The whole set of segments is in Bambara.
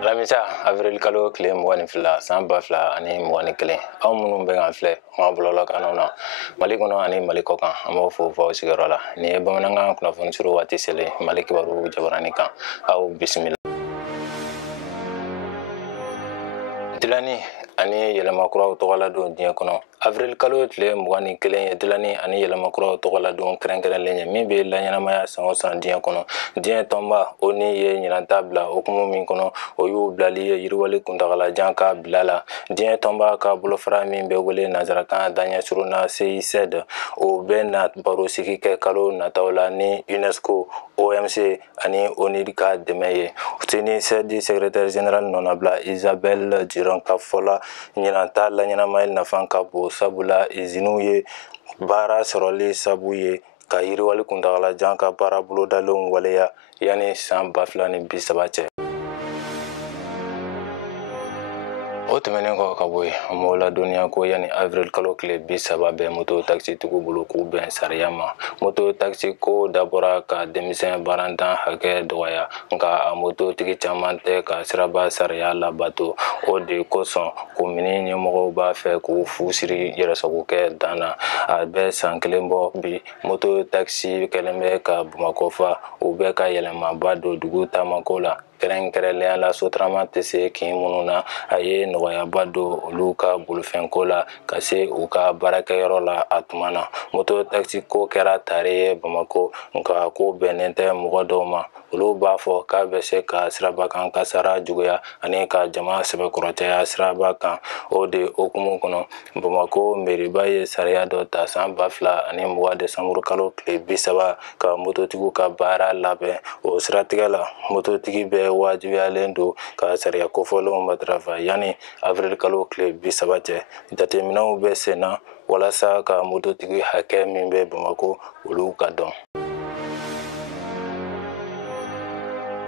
Lamisa avril kalo kile 22 san 2021 aw minnu bɛ kan filɛ ma bɔlɔlɔ kananw na Mali kɔnɔ ani Mali kɔkan an b'aw fo f'aw sigiyɔrɔ la ni ye bamanankan kunnafoni suru waati selen Mali kibaru jabarani kan aw bisimila. Dilani ani yɛlɛmakuraw tɔgɔladon diɲɛ kɔnɔ avril kalo tile 21 ye dilani ani yɛlɛmakuraw tɔgɔladon kɛrɛnkɛrɛnlen ye min bɛ laɲɛnamaya san o san diɲɛ kɔnɔ diɲɛ tɔnba o ni ye ɲinanta bila okumu min kɔnɔ o y'u bilali ye yiriwali kuntagalajan ka bila la diɲɛ tɔnba ka bolofara min bɛ wele nanzarakan daɲɛsurunna CICED o bɛ na baro sigi kɛ kalo nataw la ni UNESCO OMC ani ONID ka dɛmɛ ye CICED secrétaire général nɔnabila Isabelle Jiron ka fɔla ɲinanta laɲɛnamayali nafan ka bon sabula iziniw ye baara sɔrɔli sabu ye ka yiriwali kuntagalajan ka baara bolodalenw waleya yani san 2030 cɛ. O tɛmɛnen kɔ ka bɔ yen an b'o ladɔnniya ko yani avril kalo tile 30 bɛ moto taxi tigiw bolo k'u bɛn sariya ma moto taxi ko dabɔra ka denmisɛn barantan hakɛ dɔgɔya nka a moto tigi caman tɛ ka siraba sariya labato o de kosɔn komini ɲɛmɔgɔw b'a fɛ k'u fu siri yɛrɛsagokɛ dan na a bɛ san kelen bɔ bi moto taxi kɛlen bɛ ka Bamakɔ fa u bɛ ka yɛlɛmaba don dugu taamako la kɛrɛnkɛrɛnnenya la sotarama tɛ se kin minnu na a ye nɔgɔyaba don olu ka bolofɛnko la ka se u ka baarakɛyɔrɔ la a tuma na moto taxi ko kɛra tare ye Bamakɔ nka ko bɛnnen tɛ mɔgɔ dɔw ma olu b'a fɔ k'a bɛ se ka siraba kan kasara juguya ani ka jama sɛbɛkɔrɔcɛya siraba kan o de okumu kɔnɔ Bamakɔ meriba ye sariya dɔ ta san 2020 desanburu kalo tile 30 ka mototigiw ka baara labɛn o siratigɛ la mototigi bɛɛ wajibiyalen don ka sariya kofɔlenw matarafa yani avril kalo tile 30 cɛ jateminɛw bɛ senna walasa ka mototigi hakɛ min bɛ Bamakɔ olu ka dɔn.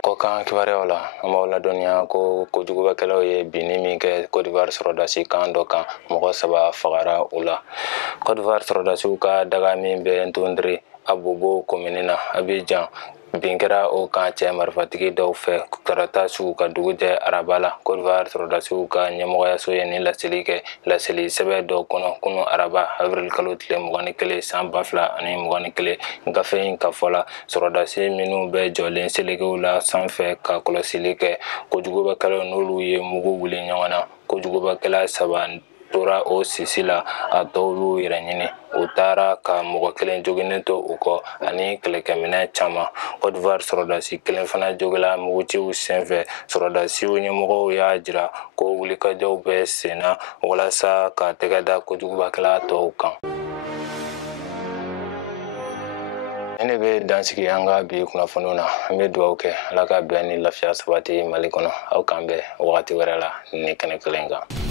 Kɔkan kibaruyaw la an b'aw ladɔnniya ko kojugubakɛlaw ye binni min kɛ Côte d'Ivoire sɔrɔdasi kan dɔ kan mɔgɔ 3 fagara o la Côte d'Ivoire sɔrɔdasiw ka daga min bɛ Ntondre Abobo komini na Abidjan bin kɛra o kan cɛ marifatigi dɔw fɛ karata sugu ka dugu jɛ araba la Côte d'Ivoire sɔrɔdasiw ka ɲɛmɔgɔyaso ye ni laseli kɛ laseli sɛbɛn dɔ kɔnɔ kunu araba avril kalo tile 21 san 2021 gafe in ka fɔla sɔrɔdasi minnu bɛ jɔlen selekew la sanfɛ ka kɔlɔsili kɛ kojugubakɛlaw n'olu ye mugu wuli ɲɔgɔn na kojugubakɛla 3 tora o sisi la a tɔw y'u yɛrɛ ɲini u taara ka mɔgɔ kelen joginen to u kɔ ani kɛlɛkɛminɛ caman Côte d'Ivoire sɔrɔdasi kelen fana jogila mugutiw senfɛ sɔrɔdasiw ɲɛmɔgɔw y'a jira ko wulikajɔw bɛ senna walasa ka tɛgɛ da kojugubakɛla tɔw kan. Ne bɛ dansigi an ka bi kunnafoniw na an bɛ dugawu kɛ Ala ka bɛn ni lafiya sabati Mali kɔnɔ aw kan bɛn wagati wɛrɛ la ni kɛnɛ kelen kan.